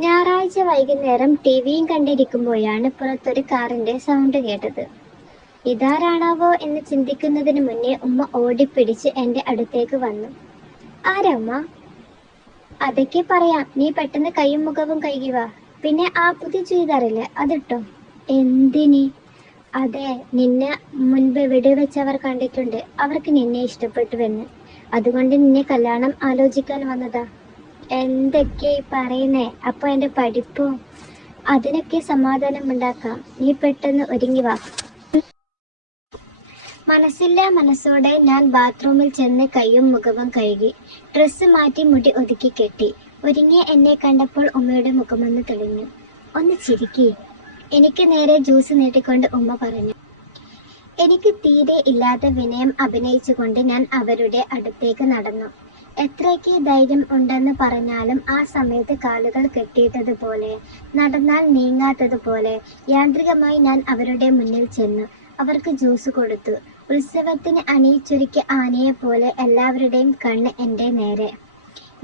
ഞായറാഴ്ച വൈകുന്നേരം ടിവിയും കണ്ടിരിക്കുമ്പോഴാണ് പുറത്തൊരു കാറിന്റെ സൗണ്ട് കേട്ടത്. ഇതാരാണാവോ എന്ന് ചിന്തിക്കുന്നതിന് മുന്നേ ഉമ്മ ഓടിപ്പിടിച്ച് എന്റെ അടുത്തേക്ക് വന്നു. ആരമ്മ? അതൊക്കെ പറയാം, നീ പെട്ടെന്ന് കൈയും മുഖവും കഴുകി വാ. പിന്നെ ആ പുതിയ ചുരിദാറില്ലേ, അതിട്ടോ. എന്തിനി? അതെ, നിന്നെ മുൻപ് എവിടെ വെച്ച് അവർ കണ്ടിട്ടുണ്ട്. അവർക്ക് നിന്നെ ഇഷ്ടപ്പെട്ടുവെന്ന്. അതുകൊണ്ട് നിന്നെ കല്യാണം ആലോചിക്കാൻ വന്നതാ. എന്തൊക്കെ പറയുന്നേ? അപ്പൊ എന്റെ പഠിപ്പോ? അതിനൊക്കെ സമാധാനം ഉണ്ടാക്കാം. നീ പെട്ടെന്ന് ഒരുങ്ങി വാ. മനസ്സില്ലാ മനസ്സോടെ ഞാൻ ബാത്റൂമിൽ ചെന്ന് കൈയും മുഖവും കഴുകി. ഡ്രസ്സ് മാറ്റി മുടി ഒതുക്കി കെട്ടി. ഒരുങ്ങിയ എന്നെ കണ്ടപ്പോൾ ഉമ്മയുടെ മുഖമൊന്ന് തെളിഞ്ഞു. ഒന്ന് ചിരിക്കി. എനിക്ക് നേരെ ജ്യൂസ് നീട്ടിക്കൊണ്ട് ഉമ്മ പറഞ്ഞു. എനിക്ക് തീരെ ഇല്ലാത്ത വിനയം അഭിനയിച്ചുകൊണ്ട് ഞാൻ അവരുടെ അടുത്തേക്ക് നടന്നു. എത്രയൊക്കെ ധൈര്യം ഉണ്ടെന്ന് പറഞ്ഞാലും ആ സമയത്ത് കാലുകൾ കെട്ടിയിട്ടതുപോലെ, നടന്നാൽ നീങ്ങാത്തതുപോലെ യാന്ത്രികമായി ഞാൻ അവരുടെ മുന്നിൽ ചെന്നു. അവർക്ക് ജ്യൂസ് കൊടുത്തു. ഉത്സവത്തിന് അണിയിച്ചൊരുക്കിയ ആനയെപ്പോലെ എല്ലാവരുടെയും കണ്ണ് എൻ്റെ നേരെ.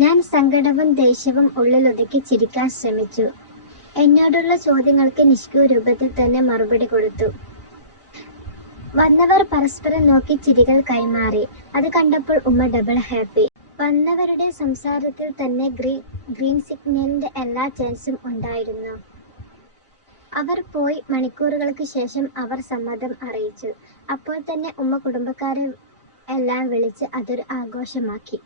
ഞാൻ സങ്കടവും ദേഷ്യവും ഉള്ളിലൊതുക്കി ചിരിക്കാൻ ശ്രമിച്ചു. എന്നോടുള്ള ചോദ്യങ്ങൾക്ക് നിഷ്ഠൂര രൂപത്തിൽ തന്നെ മറുപടി കൊടുത്തു. വന്നവർ പരസ്പരം നോക്കി ചിരികൾ കൈമാറി. അത് കണ്ടപ്പോൾ ഉമ്മ ഡബിൾ ഹാപ്പി. വന്നവരുടെ സംസാരത്തിൽ തന്നെ ഗ്രീൻ സിഗ്നലിന്റെ എല്ലാ ചാൻസും ഉണ്ടായിരുന്നു. അവർ പോയി മണിക്കൂറുകൾക്ക് ശേഷം അവർ സമ്മതം അറിയിച്ചു. അപ്പോൾ തന്നെ ഉമ്മ കുടുംബക്കാരെ എല്ലാം വിളിച്ച് അതൊരു ആഘോഷമാക്കി.